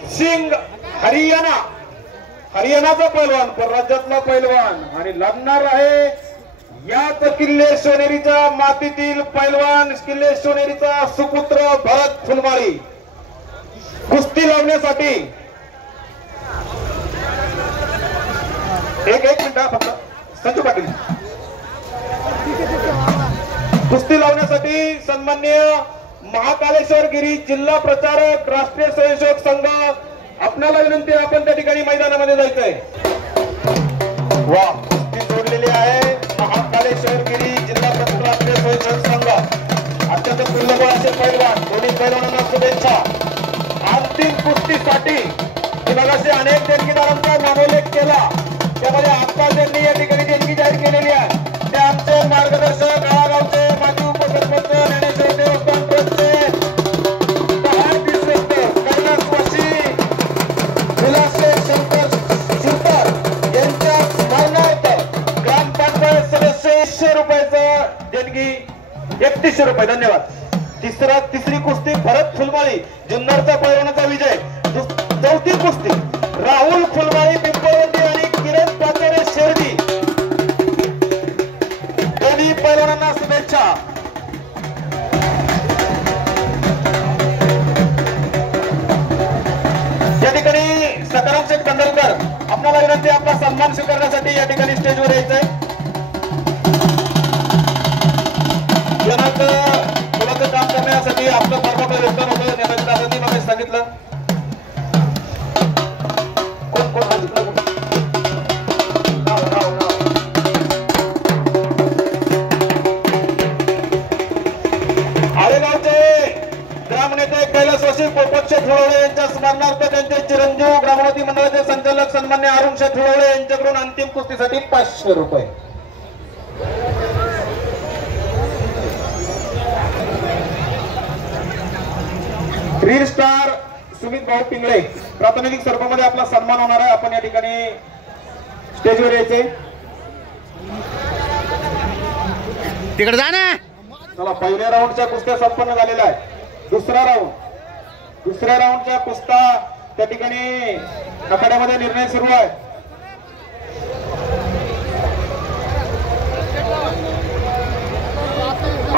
अमित सिंग हरियाणाचा पैलवान, परराज्यातला पैलवान आणि लढणार आहे याच किल्ले सोनेरीच्या मातीतील पैलवान, किल्ले सोनेरीचा सुपुत्र भरत फुलमाळी. कुस्ती लावण्यासाठी एक मिनिट फक्त संजू पाटील. कुस्ती लावण्यासाठी सन्माननीय महाकालेश्वर गिरी जिल्हा प्रचारक राष्ट्रीय स्वयंसेवक संघ आपल्याला विनंती आहे, आपण त्या ठिकाणी मैदानामध्ये जायचंय. वा, कुस्ती जोडलेली आहे महाकालेश्वर गिरी जिल्हा प्रचारक राष्ट्रीय स्वयंसेवक संघ. अत्यंत दुर्लभ असे पैलवान, दोन्ही पैलवानांना शुभेच्छा. अंतिम कुस्तीसाठी विभागाचे अनेक देणगीदारांचा नामोल्लेख केला, त्यामध्ये आप्पा ज्यांनी या ठिकाणी देणगी जाहीर केलेली आहे. ते आमचे मार्गदर्शक गावागावचे माजी उपसरपंच ज्ञानेश्वर देवस्थान ट्रस्टचे कैलासवासी विलासराव शंकर सुतार यांच्या स्मरणार्थ ग्रामपंचायत सदस्य 100 रुपयाचं देणगी, 3100 रुपये. धन्यवाद. तिसरी कुस्ती भरत फुलमाळी जुन्नरचा पैलवानाचा विजय. चौथी कुस्ती राहुल फुलमाळी पिंपळवंडी आणि किरण पाचोरे शेरडी. दोन्ही पैलवानांना शुभेच्छा. या ठिकाणी सकाराम शेठ कंदलकर आपल्याला विनंती, आपला सन्मान स्वीकारण्यासाठी या ठिकाणी स्टेजवर यायचंय. थोडंसं काम करण्यासाठी आपलं फार योगदान होतं. नेताजी दादांनी मला सांगितलं. कैलासवासी पोपट ठोळवळे यांच्या स्मरणार्थ त्यांचे चिरंजीव ग्रामोन्नती मंडळाचे संचालक सन्मान्य अरुण शेठ ठोळवळे यांच्याकडून अंतिम कुस्तीसाठी 500 रुपये. रील स्टार सुमित भाऊ पिंगळे प्रातिनिधिक स्वरूपामध्ये आपला सन्मान होणार आहे. आपण या ठिकाणी स्टेजवर यायचे. तिकडे जा ना. चला, पहिल्या राऊंडच्या कुस्त्या संपन्न झालेल्या आहे. दुसऱ्या राऊंडच्या कुस्ता त्या ठिकाणी आखाड्यामध्ये निर्णय सुरू आहे.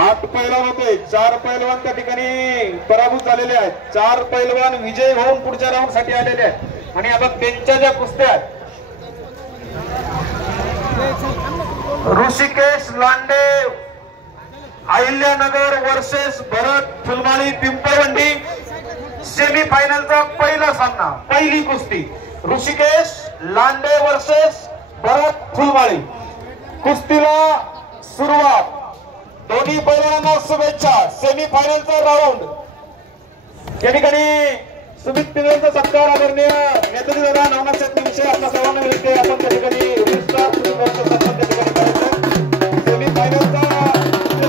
आठ पैलवान होते, 4 पैलवान त्या ठिकाणी पराभूत झालेले आहेत. 4 पैलवान विजय होऊन पुढच्या राऊंड साठी आलेले आहेत. आणि आता त्यांच्या ज्या कुस्त्या आहेत, ऋषिकेश लांडे अहिल्यानगर वर्सेस भरत फुलमाळी पिंपळवंडी. सेमी फायनलचा पहिला सामना, पहिली कुस्ती ऋषिकेश लांडे वर्सेस भरत फुलमाळी. कुस्तीला सुरुवात. दोन्ही पैलवानांना शुभेच्छा. सेमी फायनलचा राऊंड या ठिकाणी सुमित पिंगळेंचा सत्कार आदरणीय नेताजी दादा नवनाथ निमिषे आपल्या सर्वांना विनंती, आपण त्या ठिकाणी सन्मान त्या ठिकाणी करायचं. सेमी फायनलचा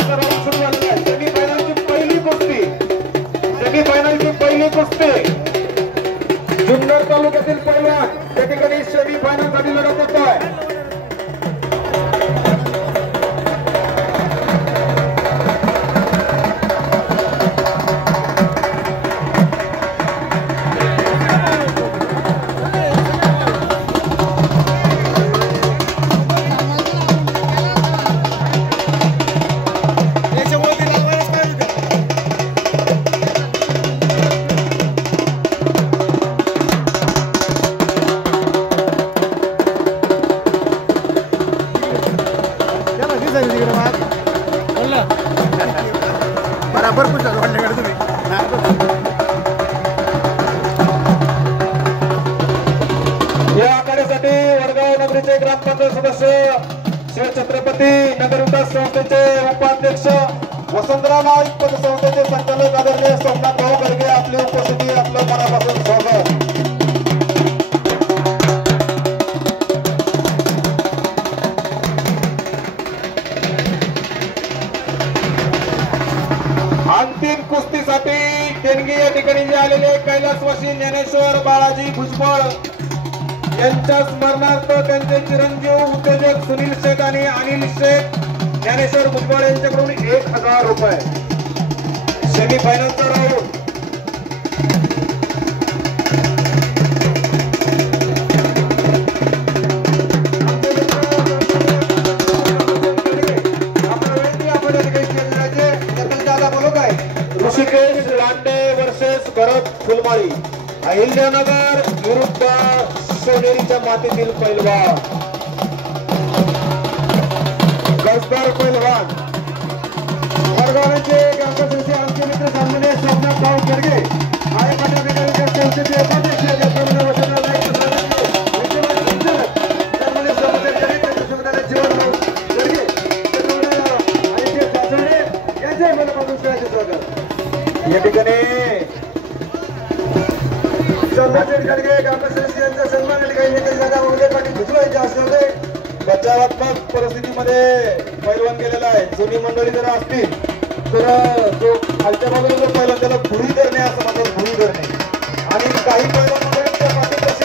राऊंड सुरू झालेला आहे. सेमी फायनलची पहिली कुस्ती जुन्नर तालुक्यातील पैलवान त्या ठिकाणी सेमी फायनल साठी लढत होत आहे. बराबर कुठं तुम्ही या आखाड्यासाठी वडगाव नगरीचे ग्रामपंचायत सदस्य शिवछत्रपती नगर विकास संस्थेचे उपाध्यक्ष वसंतराव नाईक पतसंस्थेचे संचालक आदरणीय सोमनाथ भाऊ गर्गे आपली उपस्थिती आपलं मनापासून स्वागत. अंतिम कुस्तीसाठी देणगी या ठिकाणी जे आलेले कैलासवासी ज्ञानेश्वर बाळाजी भुजबळ यांच्या स्मरणार्थ त्यांचे चिरंजीव उद्योजक सुनील शेठ आणि अनिल शेठ ज्ञानेश्वर भुजबळ यांच्याकडून 1000 रुपये. सेमी फायनलचा राऊंड अहिल्यानगर विरुद्ध सोनेरीच्या मातीतील पैलवान कसदार पैलवान वडगावचे ग्रामपंचायतीचे आमचे मित्र सन्माननीय सोमनाथ भाऊ खडगे आणि पदाधिकारी संस्थेचे उपाध्यक्ष सन्माननीय जीवन खडगे आणि सासवडे यांचे मनापासून स्वागत। या ठिकाणी सोमनाथ खडगे ग्रामपंचायत यांचा सन्मान ठिकाणी एकच जागा उदय पाटील भुजबळ यांच्या हस्ते होते। बचावात्मक परिस्थितीमध्ये पैलवान गेलेला आहे। जुनी मंडळी जर असतील तर जो खालच्या बाजूला जो पैलवान त्याला भुरी धरणे असं म्हणतात, भुरी धरणे। आणि काही पैलवान मंडळींच्या पाठी कशी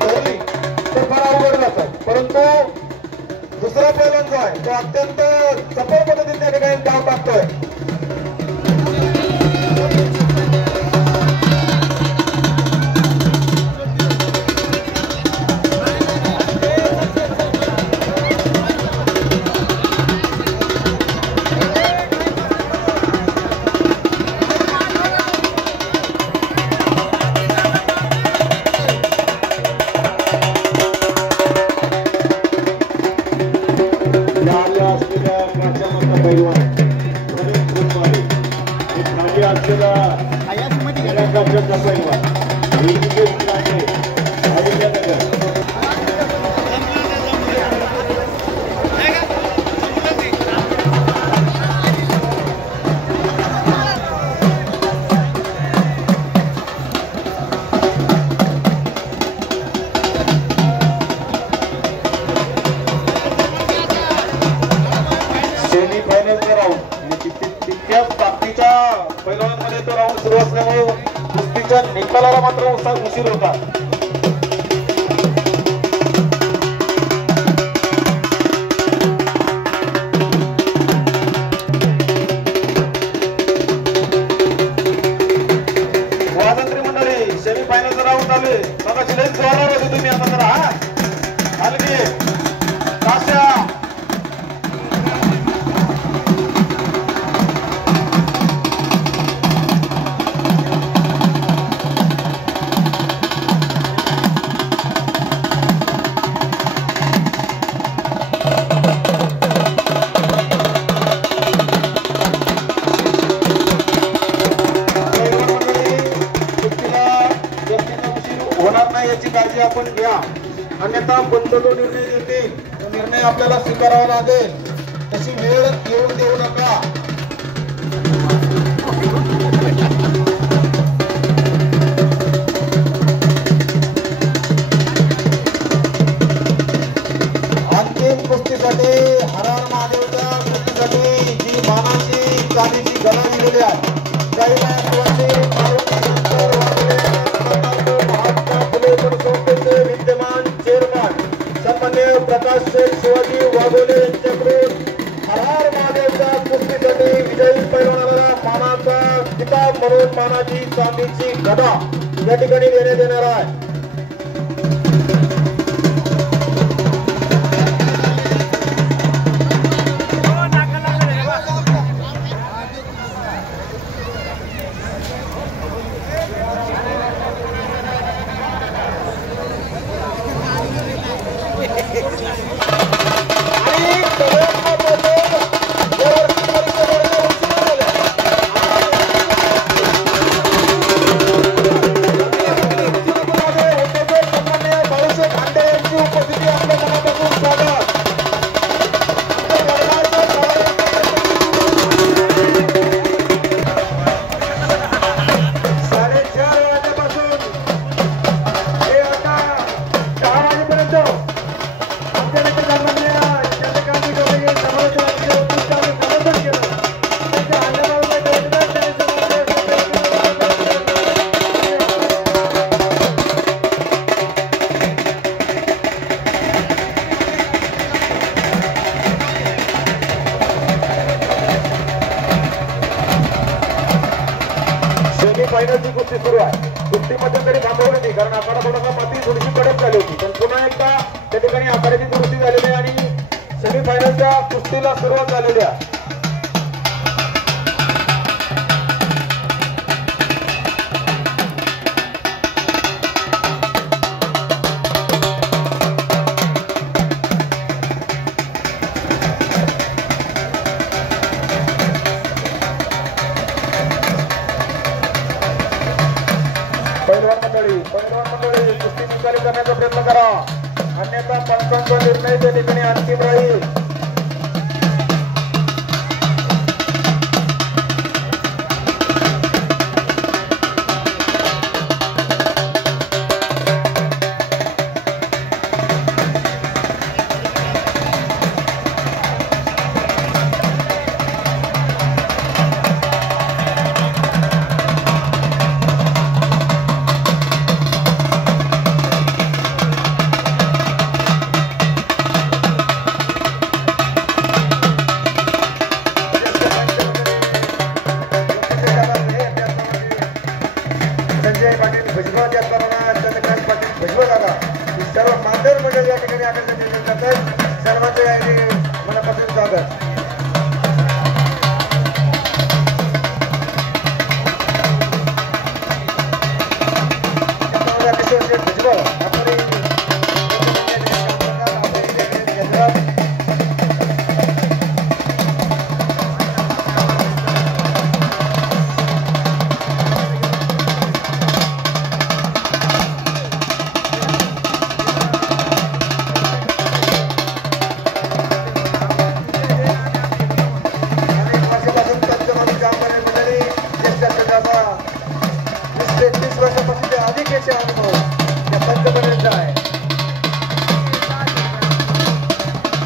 धरली तर फार अवघड जातात, परंतु दुसरा पैलवान जो आहे तो अत्यंत सफल पद्धतीने त्या ठिकाणी डाव टाकतोय। पैलवानांमध्ये तो राऊंड सुरू असल्यामुळे कुस्तीच्या निकालाला मात्र उशीर होता। स्वातंत्र्य मंडळी सेमी फायनलचा राऊंड चालू आहे। बघा शिलेच जोरावर होते तुम्ही आता जरा हा हलकी काश्या होणार नाही याची काळजी आपण घ्या, अन्यथा बंद जो निर्णय देतील तो निर्णय आपल्याला स्वीकारावा लागेल। तशी वेळ येऊन देऊ नका। अंतिम कुस्तीसाठी हर हर महादेवच्या कुस्तीसाठी जी मानाची चांदीची गदा दिलेली आहे विद्यमान चेअरमन सन्माननीय प्रकाश शेठ शिवाजी वाघोले यांच्याकडून हर हर महादेवच्या कुस्तीसाठी विजयी पैलवानाला मानाचा किताब म्हणून मानाची चांदीची गदा या ठिकाणी देण्यात येणार आहे। फायनलची कुस्ती सुरू आहे। कुस्ती मध्यंतरी थांबवली नाही कारण आखाडा थोडासा माती थोडीशी कडक झाली होती, पण पुन्हा एकदा त्या ठिकाणी आखाड्याची दुरुस्ती झालेली आहे आणि सेमीफायनलच्या कुस्तीला सुरुवात झालेली आहे। पैलवान मंडळी कुस्ती निकाली करण्याचा प्रयत्न करा, अन्यथा पंचांचा निर्णय त्या ठिकाणी अंतिम राहील. संजय पाटील भुजबळ त्याचप्रमाणे चंद्रकांत पाटील भुजबळ दादा सर्व मान्यवर मंडळी या ठिकाणी आकर्षण नियोजन करतात. सर्वांचे याने मनापासून स्वागत. किशोर भुजबळ आपण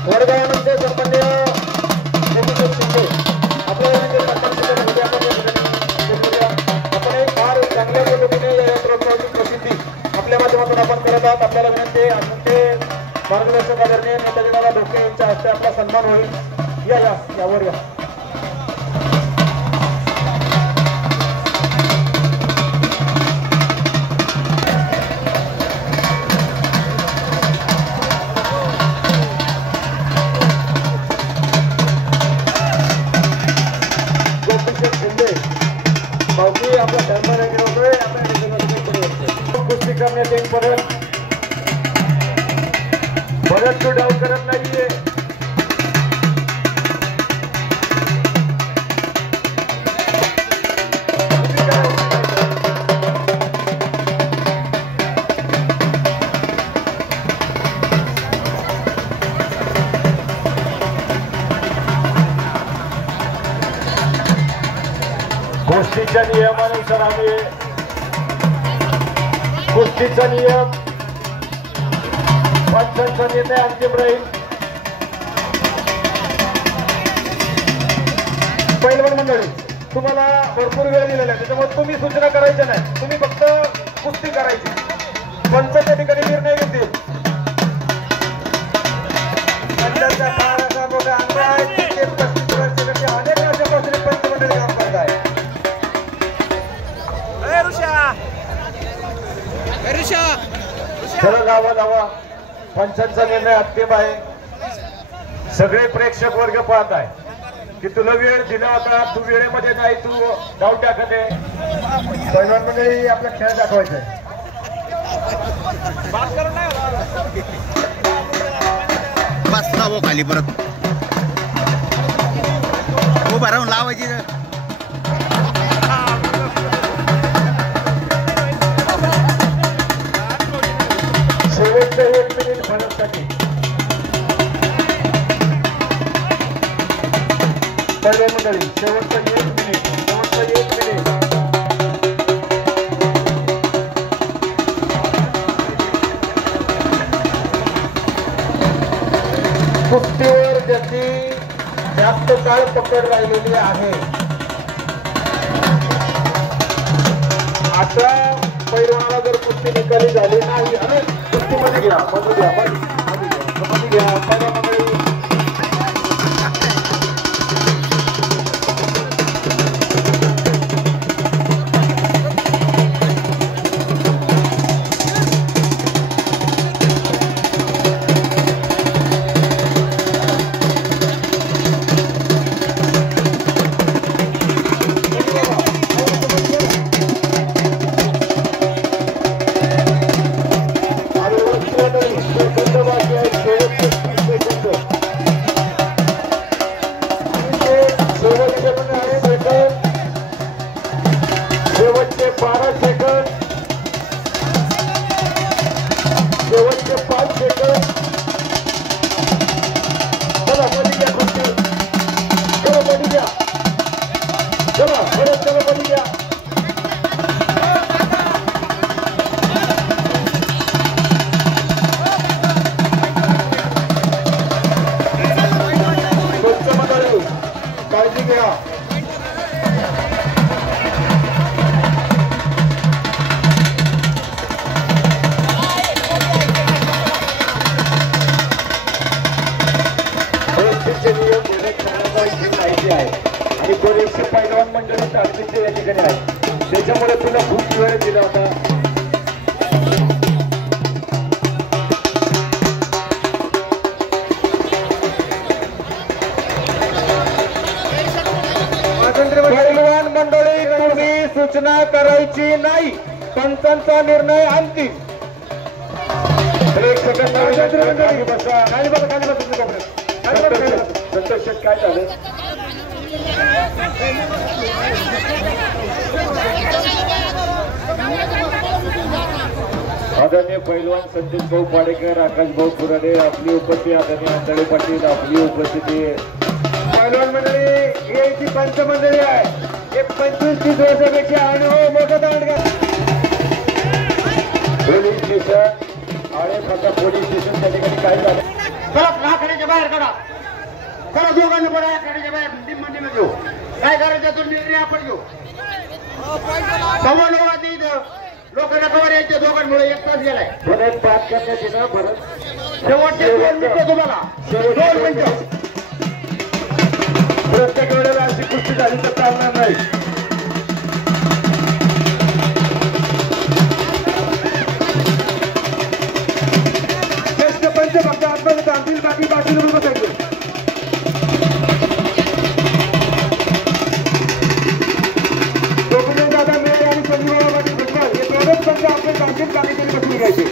वडगावानंतर सन्मान्य गोपीचंद शिंदे आपल्याला आपण फार चांगल्या पद्धतीने या यंत्रोत्सवाची प्रसिद्धी आपल्या माध्यमातून आपण करत आहात. आपल्याला विनंती आहे अजून ते मार्गदर्शक आदरणीय नेताजी दादा ढोके यांच्या हस्ते आपला सन्मान होईल. यावर या. आपला सन्मान होतोय. कुस्ती करण्यात येईल परत तो डाऊन करत नाहीये. कुस्तीच्या नियमानुसार आम्ही कुस्तीचा नियम पंचांचा निर्णय अंतिम राहील. पैलवान मंडळी तुम्हाला भरपूर वेळ दिलेला आहे, त्याच्यामुळे तुम्ही सूचना करायच्या नाही, तुम्ही फक्त कुस्ती करायची. पंच त्या ठिकाणी निर्णय घेतील. पंचांचा फार असा मोठा अंग आहे, 35 वर्षापेक्षा अनेक वर्षापासून पंच मंडळी काम करत आहे. चला लावा पंचांचा निर्णय अंतिम आहे. सगळे प्रेक्षक वर्ग पाहत आहे की तुला वेळ दिला होता, तू वेळेमध्ये नाही, तू डाऊन टाकत आहे. पैलवान मंडळी आपला खेळ दाखवायचा आहे. बस लावो खाली परत उभा राहून लावायची. शेवटचं 1 मिनिट फरकसाठी पैलवान मंडळी शेवटचं 1 मिनिट. कुस्तीवर ज्याची जास्त काळ पकड राहिलेली आहे अशा पैलवानाला जर कुस्ती निकाली झाली नाही, आणि कुस्तीमध्ये घ्या पैलवान मंडळी पैलवानांची माहिती आहे आणि बरेचसे पैलवान मंडळी तालमीचे या ठिकाणी आहे, त्याच्यामुळे तुला खूप वेळ दिला होता. पैलवान मंडळी तुम्ही सूचना करायची नाही, पंचांचा निर्णय अंतिम. एक सेकंद खाली बसा, खाली बसा, खाली बसा तुम्ही कोपऱ्यात. संतोष शेठ काय झालं? आदरणीय पैलवान संतोष भाऊ पाडेकर, आकाश भाऊ पुराडे आपली उपस्थिती, आदरणीय अंतळे पाटील आपली उपस्थिती. पैलवान मंडळी याची पंच मंडळी आहे, एक 25-30 वर्षापेक्षा अनुभव मोठा दांडगा. पोलीस स्टेशन आणि फक्त पोलीस स्टेशन त्या ठिकाणी काय झालं? चला आखाड्याच्या बाहेर काढा, चला दोघांनी पण आखाड्याच्या बाहेर मंडळीला घेऊ. काय करायचं तो निर्णय आपण घेऊ. कवा लोक इथं लोकांना कवर यायच्या दोघांमुळे एक तास गेलाय. परत बात करण्यात येणार. परत शेवटचे 2 मिनिटं तुम्हाला, 2 मिनिटं. प्रत्येक वेळेला अशी कुस्ती झाली तर चालणार नाही. ज्येष्ठ पंच फक्त आत्महत्या सांगतील, बाकी बाकीला बसायचं. गोपीचंद दादा मेळे आणि संजीवराव पाटील भुजबळ हे दोनच पंच आपले सांगतील, बाकी तरी बसून घ्यायचे.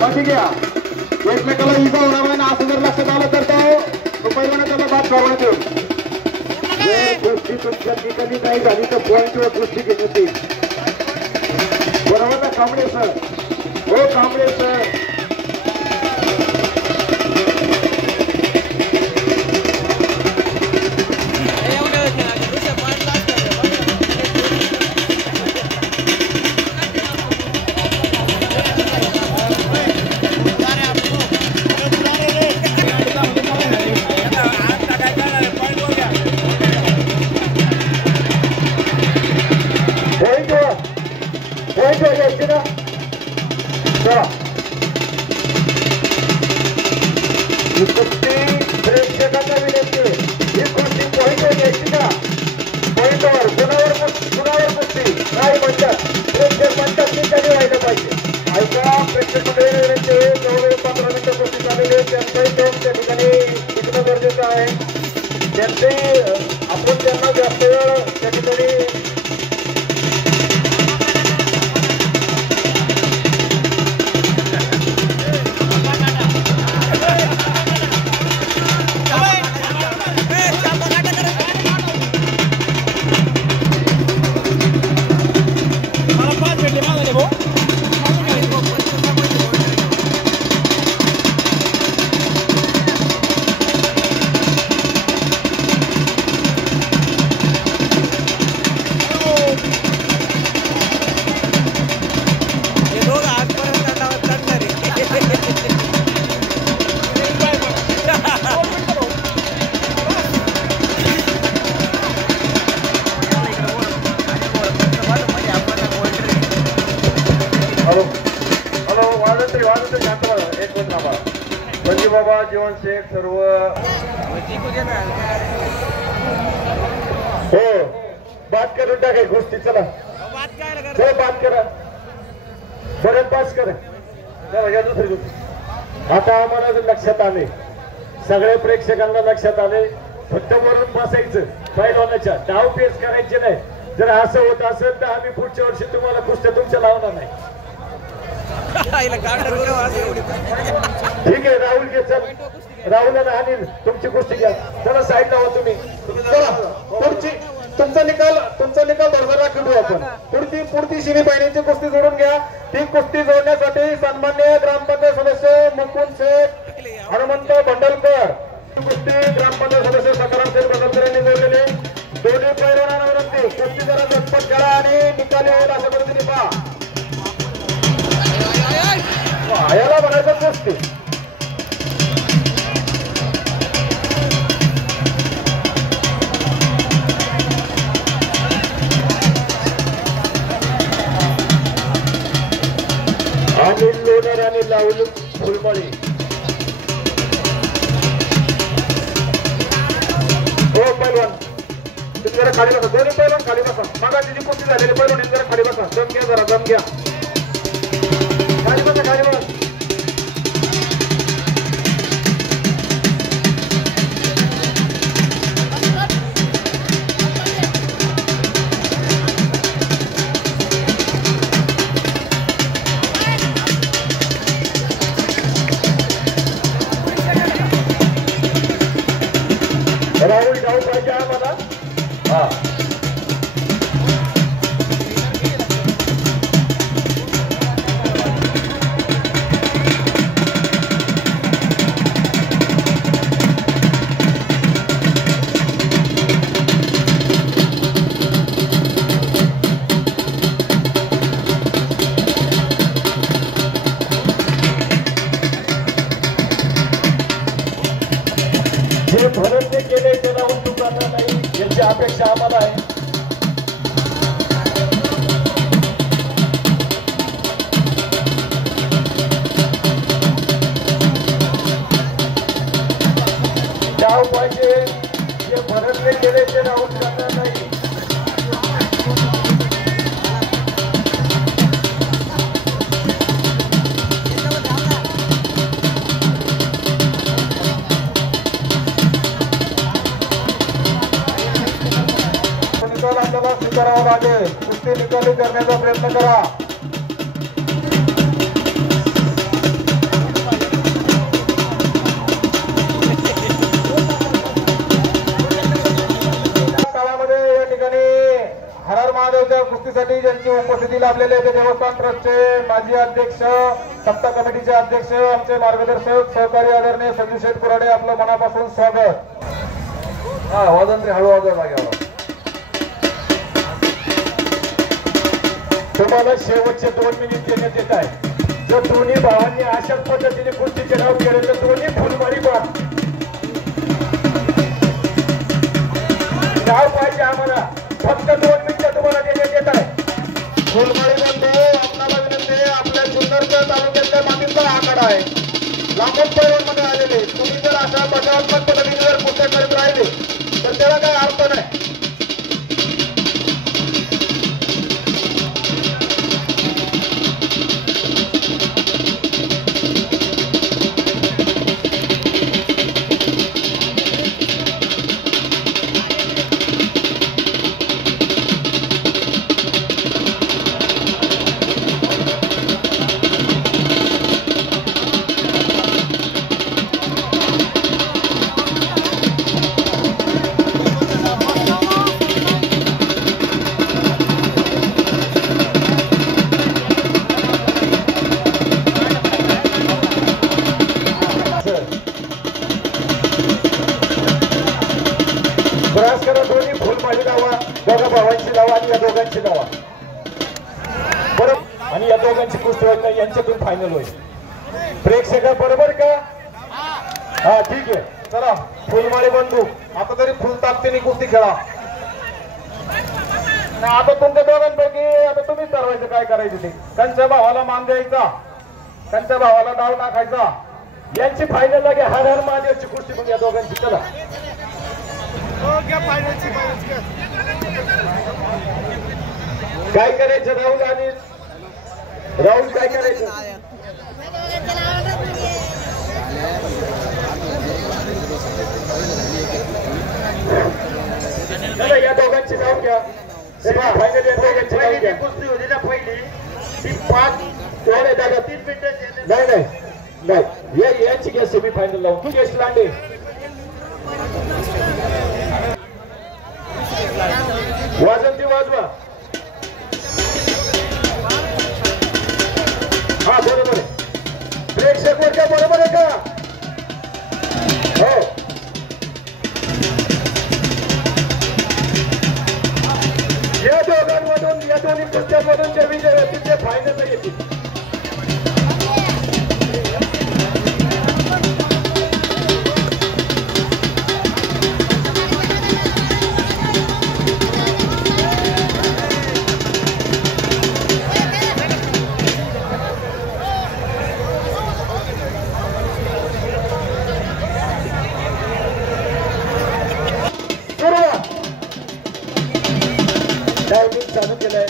पाठी घ्या, एकमेकाला इजा होणार नाही. असं जर लक्षात आलं तर तो पैलवाना त्याला बात करण्यात येईल. गोष्टी तुमच्या ठिकाणी नाही झाली तर पॉईंटवर गोष्टी घेण्यात येईल. बरोबर ना कांबळे सर? हो कांबळे सर. प्रेक्षकांना विनंती, ही कुस्ती पॉईंटवर घ्यायची का? पॉईंटवर कुणावर कुस्ती काय म्हणतात? प्रेक्षक म्हणतात की कधी व्हायला पाहिजे. ऐका प्रेक्षक मंडळी विनंती, जवळजवळ 15 मिनिटं कुस्ती झालेली, त्यांचाही टोम त्या ठिकाणी टिकणं गरजेचं आहे. त्यांचंही आपण त्यांना जास्त वेळ त्या ठिकाणी बाबा जीवन शेख सर्व हो बात करून टाकाय गोष्टी. चला हो बात करा, बरं पास करा. दुसरी आता आम्हाला लक्षात आले, सगळ्या प्रेक्षकांना लक्षात आले, फक्त वरून बसायचं, पैलवानाच्या डाव पेच करायचे नाही. जर असं होत असेल तर आम्ही पुढच्या वर्षी तुम्हाला कुस्त्या तुमच्या लावणार नाही. ठीक आहे राहुल घे, चल राहुल आणि अनिल तुमची कुस्ती घ्या. चला साईड लावा तुम्ही. पुढची तुमचा निकाल बरोबर राखू आपण. पुढची शिनी बहिणींची कुस्ती जोडून घ्या. ती कुस्ती जोडण्यासाठी सन्मान्य ग्रामपंचायत सदस्य मुकुंद शेठ हनुमंत भंडलकर, कुस्ती ग्रामपंचायत सदस्य सकाराम शेठ भंडलकर यांनी जोडलेले. दोन्ही पैलवानांना विनंती, कुस्ती जरा झटपट करा आणि निकाली होईल अशा पद्धतीने पहा. याला म्हणायचं कुस्ती. अनिल लोणार आणि राहुल फुलमळी. हो पैलवान जरा खाली बसा. दोन्ही पैलवान खाली बसा. मागाची जी कुस्ती झालेली पैलवान जरा खाली बसा. दम घ्या जरा दम घ्या. खाली बसा खाली बसा. राहुल जाऊ पाहिजे आम्हाला. हा जे भरतने केले त्याला उचलून जाणार नाही याची अपेक्षा आम्हाला आहे. डाव पाहिजे. जे भरतने केले ते राहून जाणार नाही. आपल्याला स्वीकारावं लागेल. कुस्ती निकाली करण्याचा प्रयत्न करा. काळामध्ये या ठिकाणी हर हर महादेवच्या कुस्तीसाठी ज्यांची उपस्थिती लाभलेली आहे ते देवस्थान ट्रस्टचे माजी अध्यक्ष, सप्ताह कमिटीचे अध्यक्ष, आमचे मार्गदर्शक सहकारी आदरणीय संजू शेठ कुराडे, आपलं मनापासून स्वागत. हा वाजन हळू वाजवा लागेल. तुम्हाला शेवटचे 2 मिनिट देण्यात येत आहे. जर दोन्ही भावांनी अशाच पद्धतीने कुस्तीचे डाव केले तर दोन्ही फुलमारी बाद. डाव पाहिजे आम्हाला. फक्त 2 मिनिटं तुम्हाला देण्यात येत आहे. फुलमारी बंधू आपल्याला विनंती आहे. आपल्या जुन्नर तालुक्यातल्या मातीचा आखाडा आहे. लांबून पैलवानमध्ये आलेले तुम्ही जर अशा बचावात्मक पद्धतीने जर कुस्त्या करीत राहिले तर त्याला काही अर्थ नाही. प्रयास करा. दोन्ही फुलमारी लावा. दोघा भावांची लावा आणि या दोघांची लावा. बरोबर. आणि या दोघांची कुस्ती होईल नाही. यांच्यातून फायनल होईल. प्रेक्षक बरोबर का? हा ठीक आहे. चला फुलमारी बंधू आता तरी फुल ताकदीने कुस्ती खेळा. आता तुमच्या दोघांपैकी आता तुम्हीच ठरवायचं काय करायचं ते. त्यांच्या भावाला मान द्यायचा, त्यांच्या भावाला डाव टाकायचा. यांची फायनल लागे हर हर महादेवची कुस्ती मग या दोघांची. चला काय करायचं राहुल आणि राहुल काय करायचं? या दोघांची नाव घ्या. फायनल या दोघांची नाव घ्या. कुस्ती होती ना पहिली ती 5 दादा 3 मिनिटं. नाही नाही नाही यांची घ्या सेमी फायनल लावून. केश लांडे वाजंती वाजवा. हा बरोबर आहे. प्रेक्षक वर्ग बरोबर आहे का? हो. या दोघांमधून या दोन्ही कुस्त्यांमधून जे विजय होतील ते फायनलला येतील. टायमिंग चालू केलंय.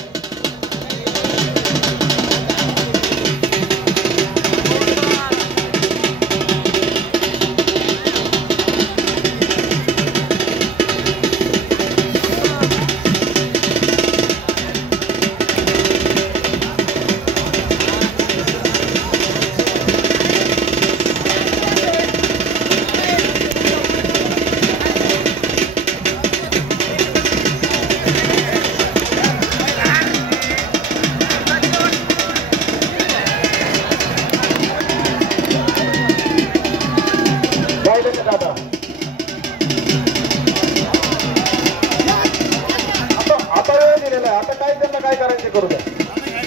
आता वेळ दिलेला आहे. आता काय त्यांना काय करायचे करू द्या.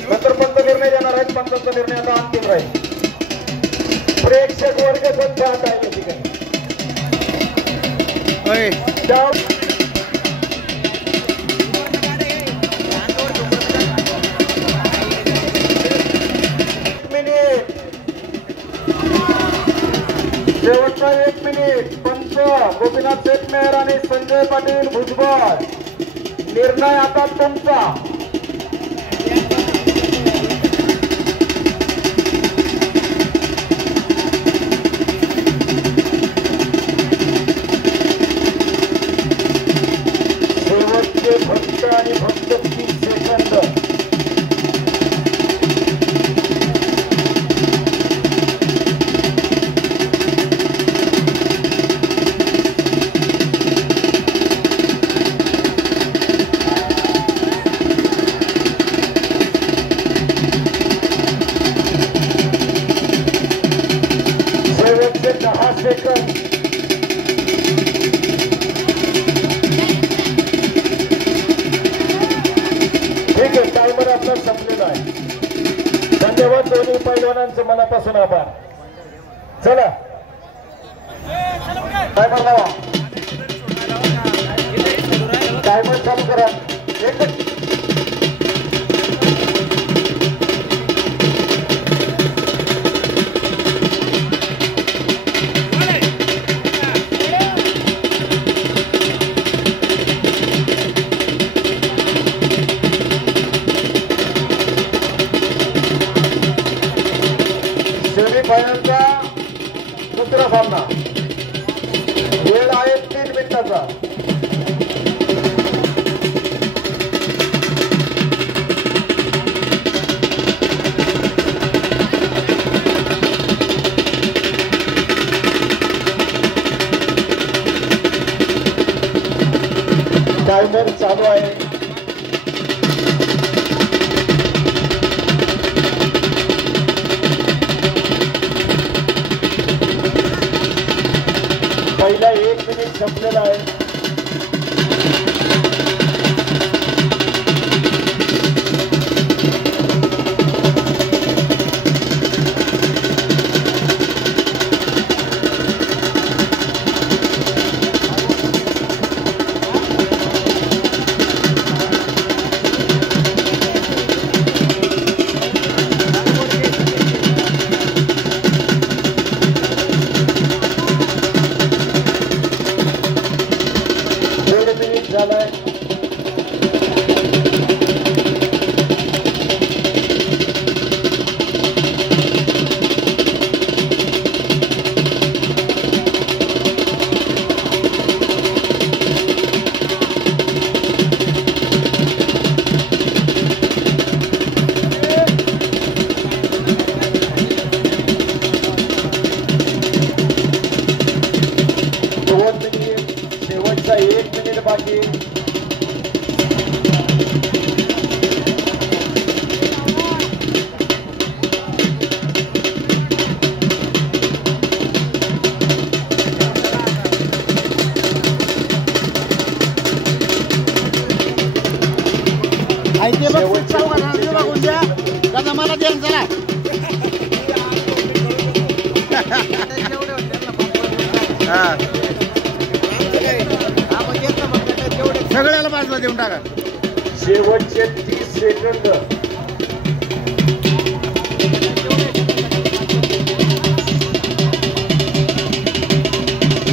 नंतर पंच निर्णय देणार आहेत. पंचांचा निर्णय आता अंतिम राहील. प्रेक्षक वर्ग पण पाहत आहे या ठिकाणी. शेवटचा 1 मिनिट. पंच गोपीनाथ शेटमेर आणि संजय पाटील भुजबळ. निर्णय आता तुमचा. शेवटचे फक्त आणि फक्त 30 सेकंद. शेवटचे 10 सेकंद. ठीक आहे, टायमर आपला संपलेला आहे. धन्यवाद दोन्ही पैलवानांचं मनापासून आभार. चला टायमर लावा. टायमर चालू करा. सेमीफायनलचा दुसरा सामना. वेळ आहे 3 मिनिटाचा. टायमर चालू आहे. पहिला 1 मिनिट संपलेला आहे. झालाय. शेवटचा 1 मिनिट बाकी. मला द्या चला. सगळ्याला बाजूला देऊन टाका. शेवटचे 30 सेकंद.